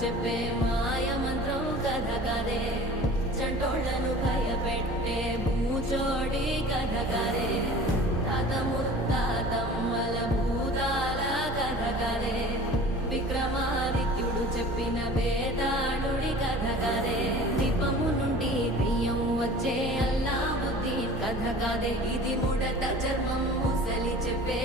చెప్పే మాయ మంత్రం కథ కదే చంటోళ్లను భయపెట్టే భూచోడి కథ కదే తాత ముత్తాతమ్మల భూతాల కథ కదే విక్రమాదిత్యుడు చెప్పిన వేదాళుడి కథ కదే దీపము నుండి బియ్యం వచ్చే అల్లావుద్దీన్ కథ కదే ఇది ముడత చర్మం ముసలి చెప్పే